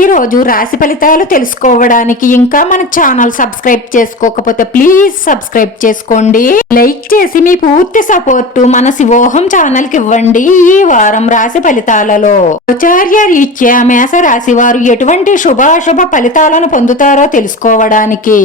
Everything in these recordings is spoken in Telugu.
ఈరోజు రోజు రాశి ఫలితాలు తెలుసుకోవడానికి ఇంకా మన ఛానల్ సబ్స్క్రైబ్ చేసుకోకపోతే ప్లీజ్ సబ్స్క్రైబ్ చేసుకోండి. లైక్ చేసి మీ పూర్తి సపోర్టు మన శివోహం ఛానల్కి ఇవ్వండి ఈ వారం రాశి ఫలితాలలో. ఆచార్య రీత్యా మేష రాశి వారు ఎటువంటి శుభాశుభ ఫలితాలను పొందుతారో తెలుసుకోవడానికి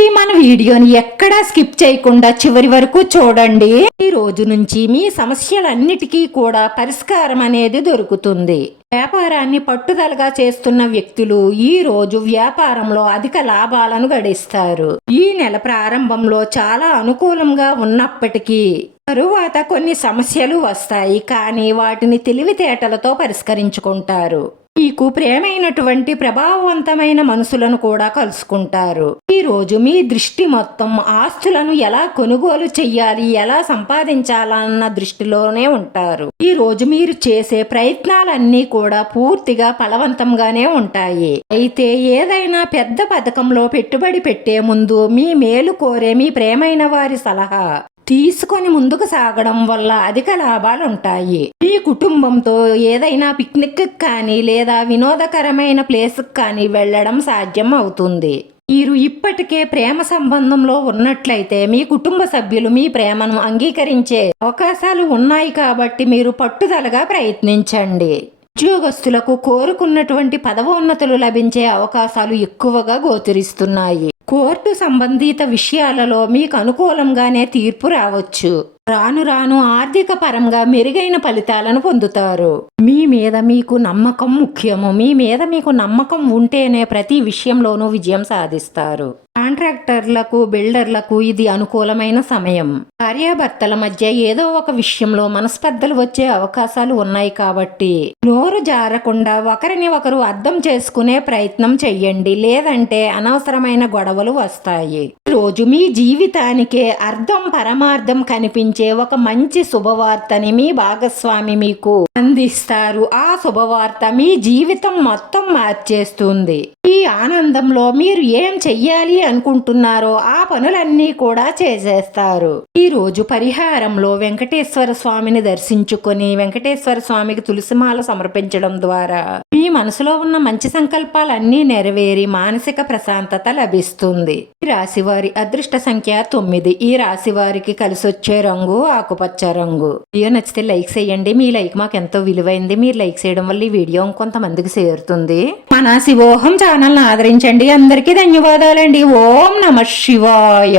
ఈ మన వీడియోని ఎక్కడా స్కిప్ చేయకుండా చివరి వరకు చూడండి. ఈ రోజు నుంచి మీ సమస్యలన్నిటికీ కూడా పరిష్కారం అనేది దొరుకుతుంది. వ్యాపారాన్ని పట్టుదలగా చేస్తున్న వ్యక్తులు ఈ రోజు వ్యాపారంలో అధిక లాభాలను గడిస్తారు. ఈ నెల ప్రారంభంలో చాలా అనుకూలంగా ఉన్నప్పటికీ తరువాత కొన్ని సమస్యలు వస్తాయి కానీ వాటిని తెలివితేటలతో పరిష్కరించుకుంటారు. మీకు ప్రేమైనటువంటి ప్రభావవంతమైన మనసులను కూడా కలుసుకుంటారు. ఈ రోజు మీ దృష్టి మొత్తం ఆస్తులను ఎలా కొనుగోలు చెయ్యాలి ఎలా సంపాదించాలన్న దృష్టిలోనే ఉంటారు. ఈ రోజు మీరు చేసే ప్రయత్నాలన్నీ కూడా పూర్తిగా ఫలవంతంగానే ఉంటాయి. అయితే ఏదైనా పెద్ద పథకంలో పెట్టుబడి పెట్టే ముందు మీ మేలు కోరే మీ ప్రేమైన వారి సలహా. తీసుకొని ముందుకు సాగడం వల్ల అధిక లాభాలు ఉంటాయి మీ కుటుంబంతో ఏదైనా పిక్నిక్ కానీ లేదా వినోదకరమైన ప్లేస్కి కానీ వెళ్ళడం సాధ్యం అవుతుంది. మీరు ఇప్పటికే ప్రేమ సంబంధంలో ఉన్నట్లయితే మీ కుటుంబ సభ్యులు మీ ప్రేమను అంగీకరించే అవకాశాలు ఉన్నాయి కాబట్టి మీరు పట్టుదలగా ప్రయత్నించండి. ఉద్యోగస్తులకు కోరుకున్నటువంటి పదవోన్నతులు లభించే అవకాశాలు ఎక్కువగా గోచరిస్తున్నాయి. కోర్టు సంబంధిత విషయాలలో మీకు అనుకూలంగానే తీర్పు రావచ్చు. రాను రాను ఆర్థిక పరంగా మెరుగైన ఫలితాలను పొందుతారు. మీ మీద మీకు నమ్మకం ముఖ్యము. మీ మీద మీకు నమ్మకం ఉంటేనే ప్రతి విషయంలోనూ విజయం సాధిస్తారు. కాంట్రాక్టర్లకు బిల్డర్లకు ఇది అనుకూలమైన సమయం. భార్యాభర్తల మధ్య ఏదో ఒక విషయంలో మనస్పర్ధలు వచ్చే అవకాశాలు ఉన్నాయి కాబట్టి నోరు జారకుండా ఒకరిని ఒకరు అర్థం చేసుకునే ప్రయత్నం చెయ్యండి. లేదంటే అనవసరమైన గొడవలు వస్తాయి. ఈరోజు రోజు మీ జీవితానికే అర్థం పరమార్థం కనిపించే ఒక మంచి శుభవార్తని మీ భాగస్వామి మీకు అందిస్తారు. ఆ శుభవార్త మీ జీవితం మొత్తం మార్చేస్తుంది. ఈ ఆనందంలో మీరు ఏం చెయ్యాలి అనుకుంటున్నారో ఆ పనులన్నీ కూడా చేసేస్తారు. ఈ రోజు పరిహారంలో వెంకటేశ్వర స్వామిని దర్శించుకొని వెంకటేశ్వర స్వామికి తులసిమాల సమర్పించడం ద్వారా మీ మనసులో ఉన్న మంచి సంకల్పాలన్నీ నెరవేరి మానసిక ప్రశాంతత లభిస్తుంది. ఈ రాశి వారి అదృష్ట సంఖ్య తొమ్మిది. ఈ రాశి వారికి కలిసి వచ్చే రంగు ఆకుపచ్చ రంగు. వీడియో నచ్చితే లైక్ చేయండి. మీ లైక్ మాకు ఎంతో విలువైంది. మీరు లైక్ చేయడం వల్ల ఈ వీడియో ఇంకొంతమందికి చేరుతుంది. మన శివోహం ఛానల్ ఆదరించండి. అందరికీ ధన్యవాదాలండి. ఓం నమ శివాయ.